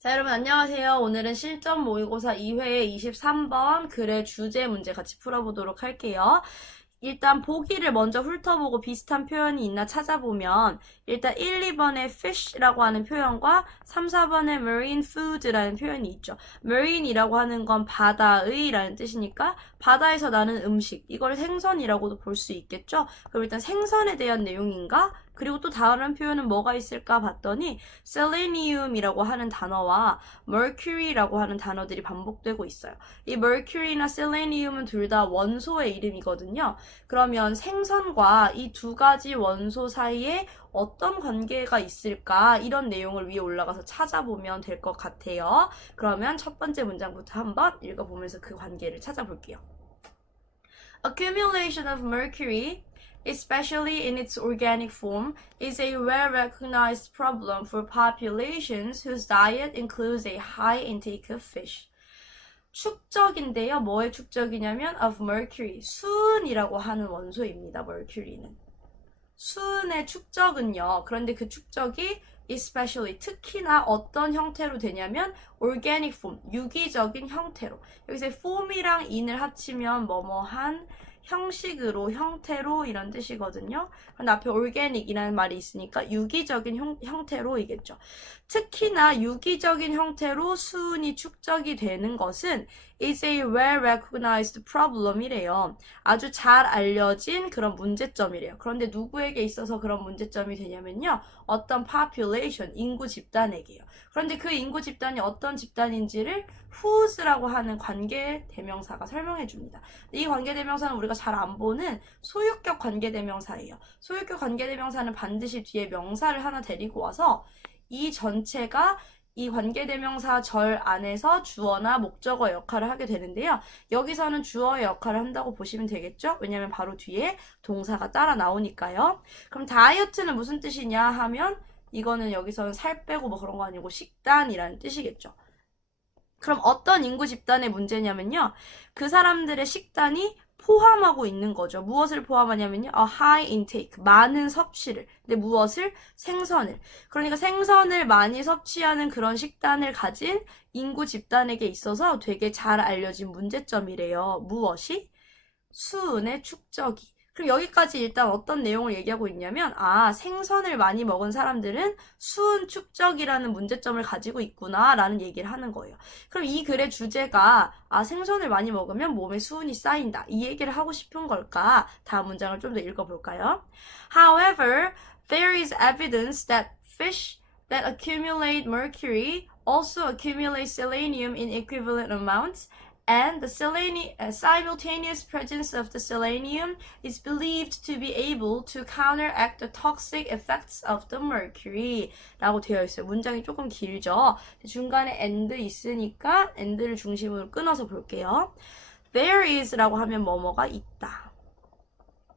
자, 여러분 안녕하세요. 오늘은 실전 모의고사 2회의 23번 글의 주제 문제 같이 풀어보도록 할게요. 일단 보기를 먼저 훑어보고 비슷한 표현이 있나 찾아보면 일단 1, 2번의 fish라고 하는 표현과 3, 4번의 marine food라는 표현이 있죠. marine이라고 하는 건 바다의 라는 뜻이니까 바다에서 나는 음식, 이걸 생선이라고도 볼 수 있겠죠. 그럼 일단 생선에 대한 내용인가? 그리고 또 다른 표현은 뭐가 있을까 봤더니 selenium이라고 하는 단어와 mercury라고 하는 단어들이 반복되고 있어요. 이 mercury나 selenium은 둘 다 원소의 이름이거든요. 그러면 생선과 이 두 가지 원소 사이에 어떤 관계가 있을까? 이런 내용을 위에 올라가서 찾아보면 될 것 같아요. 그러면 첫 번째 문장부터 한번 읽어보면서 그 관계를 찾아볼게요. Accumulation of mercury, especially in its organic form, is a well-recognized problem for populations whose diet includes a high intake of fish. 축적인데요. 뭐의 축적이냐면 of mercury, 수은이라고 하는 원소입니다. mercury는. 수은의 축적은요. 그런데 그 축적이 especially, 특히나 어떤 형태로 되냐면 organic form, 유기적인 형태로. 여기서 form이랑 in을 합치면 뭐뭐한 형식으로, 형태로 이런 뜻이거든요. 근데 앞에 organic이라는 말이 있으니까 유기적인 형태로이겠죠. 특히나 유기적인 형태로 수은이 축적이 되는 것은 is a well-recognized problem이래요. 아주 잘 알려진 그런 문제점이래요. 그런데 누구에게 있어서 그런 문제점이 되냐면요. 어떤 population, 인구 집단에게요. 그런데 그 인구 집단이 어떤 집단인지를 whose라고 하는 관계 대명사가 설명해 줍니다. 이 관계 대명사는 우리가 잘 안 보는 소유격 관계 대명사예요. 소유격 관계 대명사는 반드시 뒤에 명사를 하나 데리고 와서 이 전체가 이 관계대명사 절 안에서 주어나 목적어 역할을 하게 되는데요. 여기서는 주어의 역할을 한다고 보시면 되겠죠? 왜냐면 바로 뒤에 동사가 따라 나오니까요. 그럼 다이어트는 무슨 뜻이냐 하면 이거는 여기서는 살 빼고 뭐 그런 거 아니고 식단이라는 뜻이겠죠. 그럼 어떤 인구 집단의 문제냐면요. 그 사람들의 식단이 포함하고 있는 거죠. 무엇을 포함하냐면요. high intake, 많은 섭취를. 근데 무엇을? 생선을. 그러니까 생선을 많이 섭취하는 그런 식단을 가진 인구 집단에게 있어서 되게 잘 알려진 문제점이래요. 무엇이? 수은의 축적이. 그럼 여기까지 일단 어떤 내용을 얘기하고 있냐면 생선을 많이 먹은 사람들은 수은 축적이라는 문제점을 가지고 있구나 라는 얘기를 하는 거예요. 그럼 이 글의 주제가 생선을 많이 먹으면 몸에 수은이 쌓인다. 이 얘기를 하고 싶은 걸까? 다음 문장을 좀 더 읽어볼까요? However, there is evidence that fish that accumulate mercury also accumulate selenium in equivalent amounts, and the simultaneous presence of the selenium is believed to be able to counteract the toxic effects of the mercury 라고 되어 있어요. 문장이 조금 길죠? 중간에 and 있으니까 and를 중심으로 끊어서 볼게요. There is 라고 하면 뭐뭐가 있다.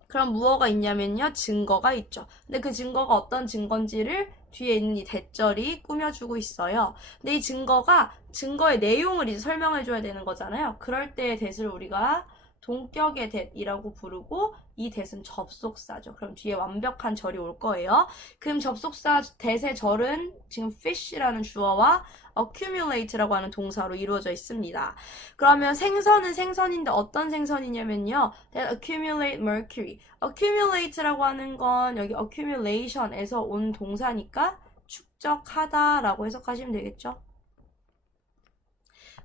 그럼 무엇가 있냐면요. 증거가 있죠. 근데 그 증거가 어떤 증거인지를 뒤에 있는 이 대절이 꾸며주고 있어요. 근데 이 증거가 증거의 내용을 이제 설명해줘야 되는 거잖아요. 그럴 때의 that을 우리가 동격의 that이라고 부르고 이 that은 접속사죠. 그럼 뒤에 완벽한 절이 올 거예요. 그럼 접속사 that의 절은 지금 fish라는 주어와 accumulate라고 하는 동사로 이루어져 있습니다. 그러면 생선은 생선인데 어떤 생선이냐면요. that accumulate mercury. accumulate라고 하는 건 여기 accumulation에서 온 동사니까 축적하다라고 해석하시면 되겠죠.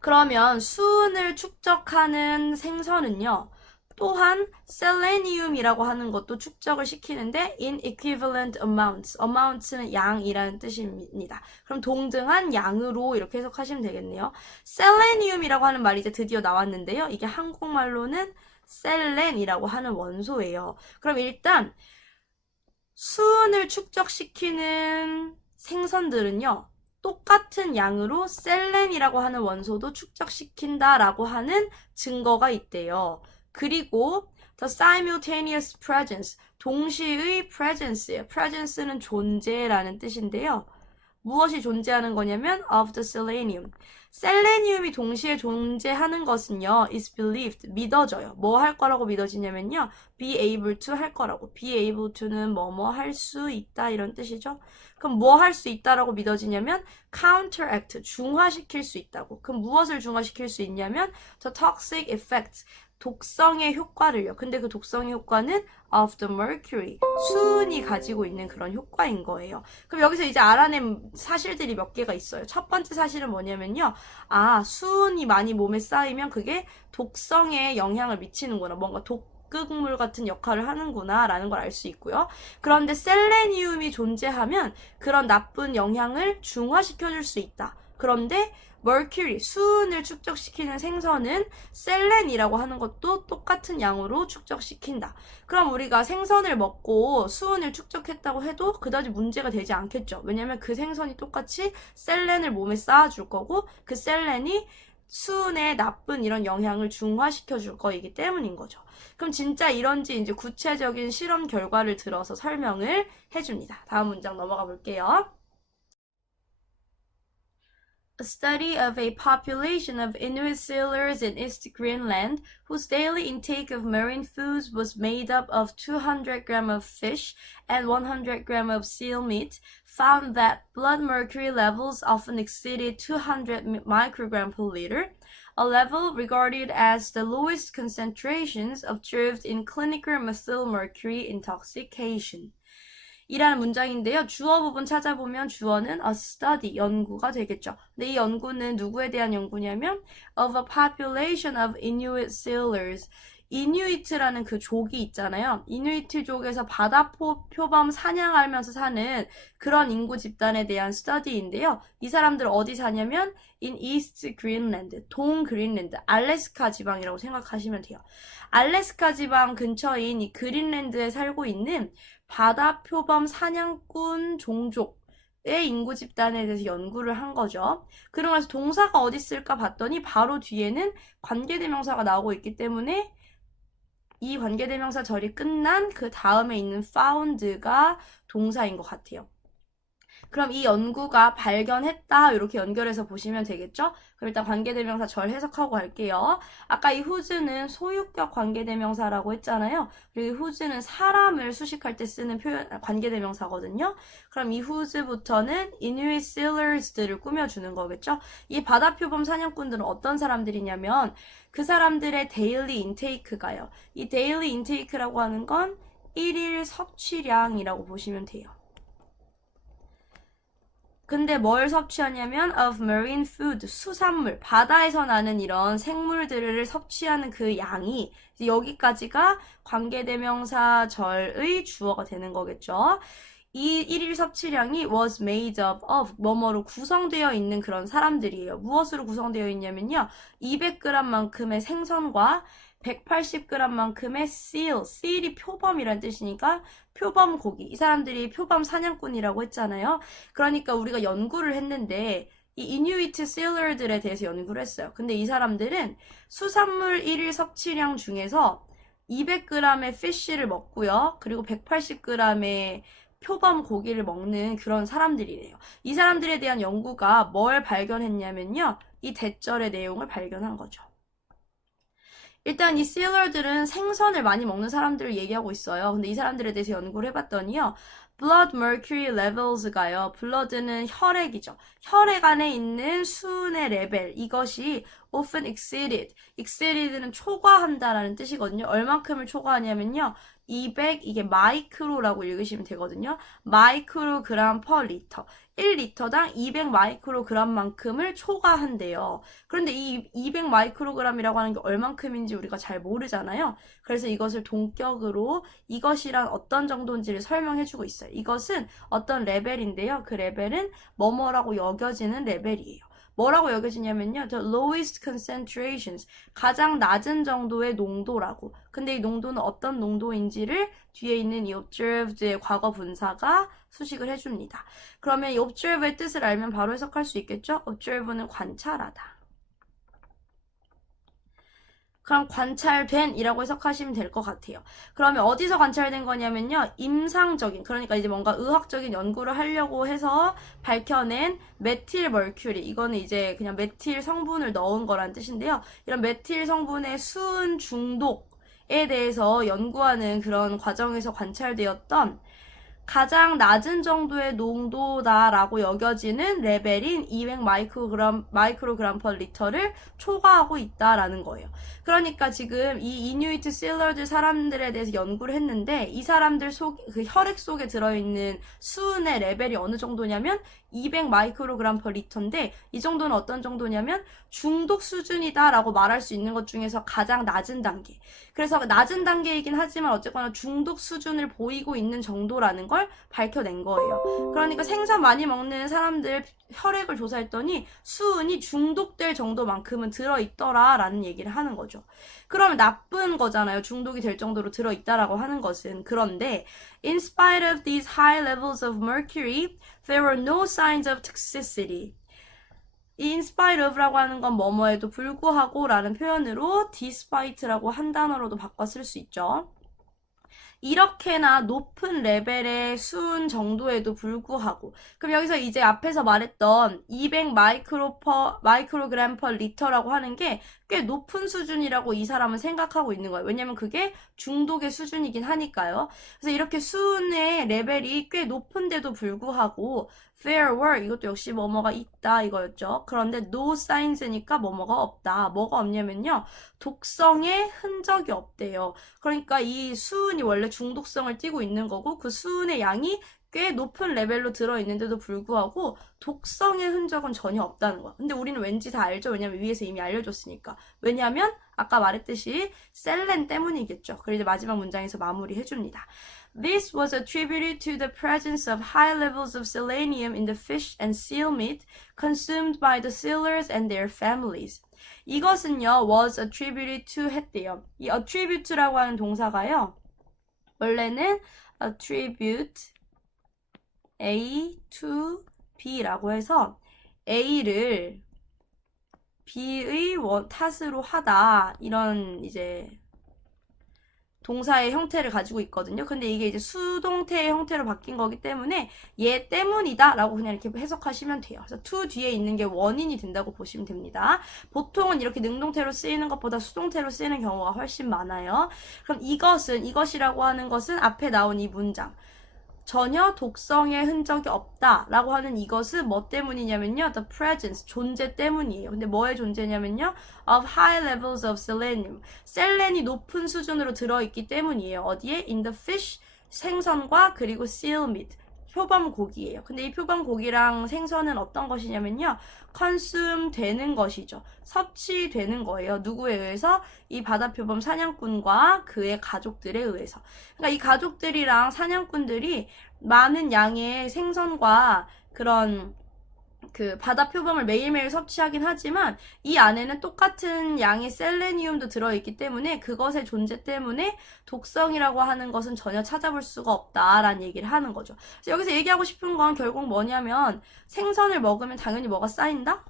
그러면 수은을 축적하는 생선은요. 또한 selenium이라고 하는 것도 축적을 시키는데 in equivalent amounts. amounts는 양이라는 뜻입니다. 그럼 동등한 양으로 이렇게 해석하시면 되겠네요. selenium이라고 하는 말이 이제 드디어 나왔는데요. 이게 한국말로는 셀렌이라고 하는 원소예요. 그럼 일단 수은을 축적시키는 생선들은요. 똑같은 양으로 셀렌이라고 하는 원소도 축적시킨다라고 하는 증거가 있대요. 그리고 the simultaneous presence, 동시의 presence예요. presence는 존재라는 뜻인데요. 무엇이 존재하는 거냐면 of the selenium. 셀레니움이 동시에 존재하는 것은요, is believed, 믿어져요. 뭐 할 거라고 믿어지냐면요, be able to 할 거라고. be able to는 뭐뭐 할 수 있다 이런 뜻이죠. 그럼 뭐 할 수 있다라고 믿어지냐면 counteract, 중화시킬 수 있다고. 그럼 무엇을 중화시킬 수 있냐면 the toxic effects, 독성의 효과를요. 근데 그 독성의 효과는 of the mercury, 수은이 가지고 있는 그런 효과인 거예요. 그럼 여기서 이제 알아낸 사실들이 몇 개가 있어요. 첫 번째 사실은 뭐냐면요. 수은이 많이 몸에 쌓이면 그게 독성에 영향을 미치는구나. 뭔가 독극물 같은 역할을 하는구나 라는 걸 알 수 있고요. 그런데 셀레니움이 존재하면 그런 나쁜 영향을 중화시켜줄 수 있다. 그런데 mercury, 수은을 축적시키는 생선은 셀렌이라고 하는 것도 똑같은 양으로 축적시킨다. 그럼 우리가 생선을 먹고 수은을 축적했다고 해도 그다지 문제가 되지 않겠죠. 왜냐면 그 생선이 똑같이 셀렌을 몸에 쌓아줄 거고 그 셀렌이 수은의 나쁜 이런 영향을 중화시켜 줄 거이기 때문인 거죠. 그럼 진짜 이런지 이제 구체적인 실험 결과를 들어서 설명을 해줍니다. 다음 문장 넘어가 볼게요. A study of a population of Inuit sailors in East Greenland, whose daily intake of marine foods was made up of 200 grams of fish and 100 grams of seal meat, found that blood mercury levels often exceeded 200 micrograms per liter, a level regarded as the lowest concentrations observed in clinical methylmercury intoxication. 이라는 문장인데요. 주어 부분 찾아보면 주어는 a study, 연구가 되겠죠. 근데 이 연구는 누구에 대한 연구냐면 of a population of Inuit sailors. 이누이트라는 그 족이 있잖아요. 이누이트족에서 바다 표범 사냥하면서 사는 그런 인구 집단에 대한 스터디인데요. 이 사람들 어디 사냐면 in East Greenland, 동 그린랜드, 알래스카 지방이라고 생각하시면 돼요. 알래스카 지방 근처인 이 그린랜드에 살고 있는 바다 표범 사냥꾼 종족의 인구 집단에 대해서 연구를 한 거죠. 그러면서 동사가 어디 있을까 봤더니 바로 뒤에는 관계대명사가 나오고 있기 때문에 이 관계대명사 절이 끝난 그 다음에 있는 found가 동사인 것 같아요. 그럼 이 연구가 발견했다 이렇게 연결해서 보시면 되겠죠? 그럼 일단 관계대명사 절 해석하고 갈게요. 아까 이 whose는 소유격 관계대명사라고 했잖아요. 그리고 이 whose는 사람을 수식할 때 쓰는 표현 관계대명사거든요. 그럼 이 whose부터는 Inuit sailors들을 꾸며주는 거겠죠? 이 바다표범 사냥꾼들은 어떤 사람들이냐면 그 사람들의 daily intake가요. 이 daily intake라고 하는 건 1일 섭취량이라고 보시면 돼요. 근데 뭘 섭취하냐면 of marine food, 수산물, 바다에서 나는 이런 생물들을 섭취하는 그 양이 여기까지가 관계대명사절의 주어가 되는 거겠죠. 이 1일 섭취량이 was made up of 뭐뭐로 구성되어 있는 그런 사람들이에요. 무엇으로 구성되어 있냐면요. 200g만큼의 생선과 180g만큼의 seal이 표범이란 뜻이니까 표범 고기. 이 사람들이 표범 사냥꾼이라고 했잖아요. 그러니까 우리가 연구를 했는데 이 이누이트 sealer들에 대해서 연구를 했어요. 근데 이 사람들은 수산물 1일 섭취량 중에서 200g의 fish를 먹고요. 그리고 180g의 표범 고기를 먹는 그런 사람들이래요. 이 사람들에 대한 연구가 뭘 발견했냐면요. 이 대절의 내용을 발견한 거죠. 일단 이 sealer들은 생선을 많이 먹는 사람들을 얘기하고 있어요. 근데 이 사람들에 대해서 연구를 해봤더니요. blood mercury levels가요. blood는 혈액이죠. 혈액 안에 있는 수은의 레벨, 이것이 often exceeded는 초과한다라는 뜻이거든요. 얼만큼을 초과하냐면요. 200, 이게 마이크로라고 읽으시면 되거든요. 마이크로그램 per 리터. 1리터당 200 마이크로그램만큼을 초과한대요. 그런데 이 200 마이크로그램이라고 하는 게 얼만큼인지 우리가 잘 모르잖아요. 그래서 이것을 동격으로 이것이란 어떤 정도인지를 설명해주고 있어요. 이것은 어떤 레벨인데요. 그 레벨은 뭐뭐라고 여겨지는 레벨이에요. 뭐라고 여겨지냐면요. The lowest concentrations. 가장 낮은 정도의 농도라고. 근데 이 농도는 어떤 농도인지를 뒤에 있는 이 observed의 과거 분사가 수식을 해줍니다. 그러면 이 observe의 뜻을 알면 바로 해석할 수 있겠죠? observe는 관찰하다. 그럼 관찰된 이라고 해석하시면 될 것 같아요. 그러면 어디서 관찰된 거냐면요. 임상적인, 그러니까 이제 뭔가 의학적인 연구를 하려고 해서 밝혀낸 메틸 머큐리, 이거는 이제 그냥 메틸 성분을 넣은 거란 뜻인데요. 이런 메틸 성분의 수은 중독에 대해서 연구하는 그런 과정에서 관찰되었던 가장 낮은 정도의 농도다라고 여겨지는 레벨인 200 마이크로그램 per 리터를 초과하고 있다라는 거예요. 그러니까 지금 이 이누이트 실러드 사람들에 대해서 연구를 했는데 이 사람들 그 혈액 속에 들어있는 수은의 레벨이 어느 정도냐면 200 마이크로그램 per 리터인데 이 정도는 어떤 정도냐면 중독 수준이다라고 말할 수 있는 것 중에서 가장 낮은 단계. 그래서 낮은 단계이긴 하지만 어쨌거나 중독 수준을 보이고 있는 정도라는 걸 밝혀낸 거예요. 그러니까 생선 많이 먹는 사람들 혈액을 조사했더니 수은이 중독될 정도만큼은 들어있더라라는 얘기를 하는 거죠. 그러면 나쁜 거잖아요. 중독이 될 정도로 들어있다라고 하는 것은. 그런데 in spite of these high levels of mercury, there were no signs of toxicity. 이 in spite of라고 하는 건 뭐뭐에도 불구하고 라는 표현으로 despite라고 한 단어로도 바꿔 쓸 수 있죠. 이렇게나 높은 레벨의 수은 정도에도 불구하고, 그럼 여기서 이제 앞에서 말했던 200 마이크로그램 per 리터라고 하는 게 꽤 높은 수준이라고 이 사람은 생각하고 있는 거예요. 왜냐면 그게 중독의 수준이긴 하니까요. 그래서 이렇게 수은의 레벨이 꽤 높은데도 불구하고 there were, 이것도 역시 뭐뭐가 있다 이거였죠. 그런데 no signs니까 뭐뭐가 없다. 뭐가 없냐면요, 독성의 흔적이 없대요. 그러니까 이 수은이 원래 중독성을 띠고 있는 거고 그 수은의 양이 꽤 높은 레벨로 들어있는데도 불구하고 독성의 흔적은 전혀 없다는 거야. 근데 우리는 왠지 다 알죠. 왜냐면 위에서 이미 알려줬으니까. 왜냐면 아까 말했듯이 셀렌 때문이겠죠. 그리고 이제 마지막 문장에서 마무리해줍니다. This was attributed to the presence of high levels of selenium in the fish and seal meat consumed by the sealers and their families. 이것은요, was attributed to 했대요. 이 attribute라고 하는 동사가요, 원래는 attribute A to B라고 해서 A를 B의 탓으로 하다, 이런 이제 동사의 형태를 가지고 있거든요. 근데 이게 이제 수동태의 형태로 바뀐 거기 때문에 얘 때문이다 라고 그냥 이렇게 해석하시면 돼요. 그래서 to 뒤에 있는 게 원인이 된다고 보시면 됩니다. 보통은 이렇게 능동태로 쓰이는 것보다 수동태로 쓰이는 경우가 훨씬 많아요. 그럼 이것이라고 하는 것은 앞에 나온 이 문장, 전혀 독성의 흔적이 없다 라고 하는 이것은 뭐 때문이냐면요, the presence, 존재 때문이에요. 근데 뭐의 존재냐면요, of high levels of selenium, 셀렌이 높은 수준으로 들어있기 때문이에요. 어디에? in the fish, 생선과 그리고 seal meat, 표범 고기예요. 근데 이 표범 고기랑 생선은 어떤 것이냐면요, consume 되는 것이죠. 섭취되는 거예요. 누구에 의해서? 이 바다 표범 사냥꾼과 그의 가족들에 의해서. 그러니까 이 가족들이랑 사냥꾼들이 많은 양의 생선과 그런 그 바다 표범을 매일매일 섭취하긴 하지만 이 안에는 똑같은 양의 셀레니움도 들어있기 때문에 그것의 존재 때문에 독성이라고 하는 것은 전혀 찾아볼 수가 없다라는 얘기를 하는 거죠. 그래서 여기서 얘기하고 싶은 건 결국 뭐냐면, 생선을 먹으면 당연히 뭐가 쌓인다?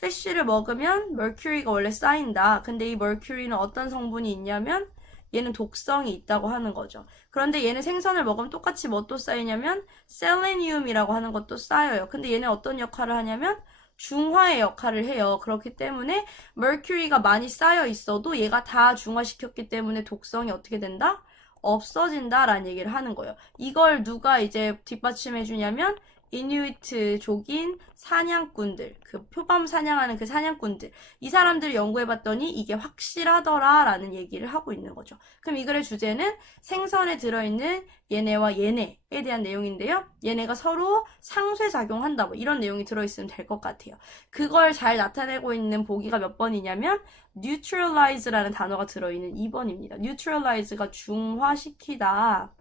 피쉬를 먹으면 머큐리가 원래 쌓인다. 근데 이 머큐리는 어떤 성분이 있냐면 얘는 독성이 있다고 하는 거죠. 그런데 얘는 생선을 먹으면 똑같이 뭐 또 쌓이냐면 셀레니움이라고 하는 것도 쌓여요. 근데 얘는 어떤 역할을 하냐면 중화의 역할을 해요. 그렇기 때문에 머큐리가 많이 쌓여 있어도 얘가 다 중화시켰기 때문에 독성이 어떻게 된다? 없어진다라는 얘기를 하는 거예요. 이걸 누가 이제 뒷받침해 주냐면 이누이트족인 사냥꾼들, 그 표범 사냥하는 그 사냥꾼들, 이 사람들을 연구해봤더니 이게 확실하더라 라는 얘기를 하고 있는 거죠. 그럼 이 글의 주제는 생선에 들어있는 얘네와 얘네에 대한 내용인데요, 얘네가 서로 상쇄작용한다, 뭐 이런 내용이 들어있으면 될 것 같아요. 그걸 잘 나타내고 있는 보기가 몇 번이냐면 neutralize라는 단어가 들어있는 2번입니다. neutralize가 중화시키다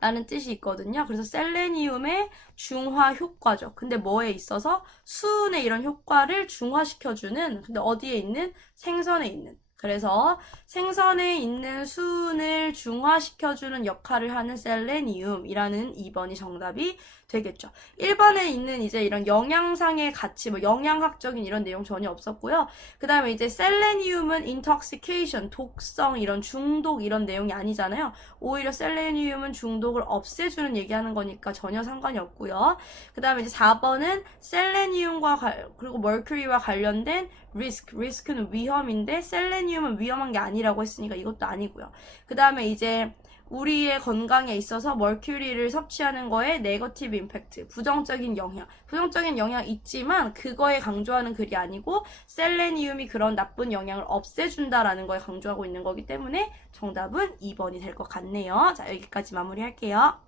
라는 뜻이 있거든요. 그래서 셀레니움의 중화 효과죠. 근데 뭐에 있어서? 수은의 이런 효과를 중화시켜주는, 근데 어디에 있는? 생선에 있는. 그래서 생선에 있는 수은을 중화시켜주는 역할을 하는 셀레니움이라는 2번이 정답이 되겠죠. 1번에 있는 이제 이런 영양상의 가치, 뭐 영양학적인 이런 내용 전혀 없었고요. 그 다음에 이제 셀레니움은 intoxication, 독성, 이런 중독 이런 내용이 아니잖아요. 오히려 셀레니움은 중독을 없애주는 얘기하는 거니까 전혀 상관이 없고요. 그 다음에 이제 4번은 셀레니움과 그리고 머큐리와 관련된 리스크는 위험인데 셀레니움은 위험한 게 아니라고 했으니까 이것도 아니고요. 그 다음에 이제 우리의 건강에 있어서 머큐리를 섭취하는 거에 네거티브 임팩트, 부정적인 영향 있지만 그거에 강조하는 글이 아니고 셀레니움이 그런 나쁜 영향을 없애준다라는 거에 강조하고 있는 거기 때문에 정답은 2번이 될 것 같네요. 자, 여기까지 마무리할게요.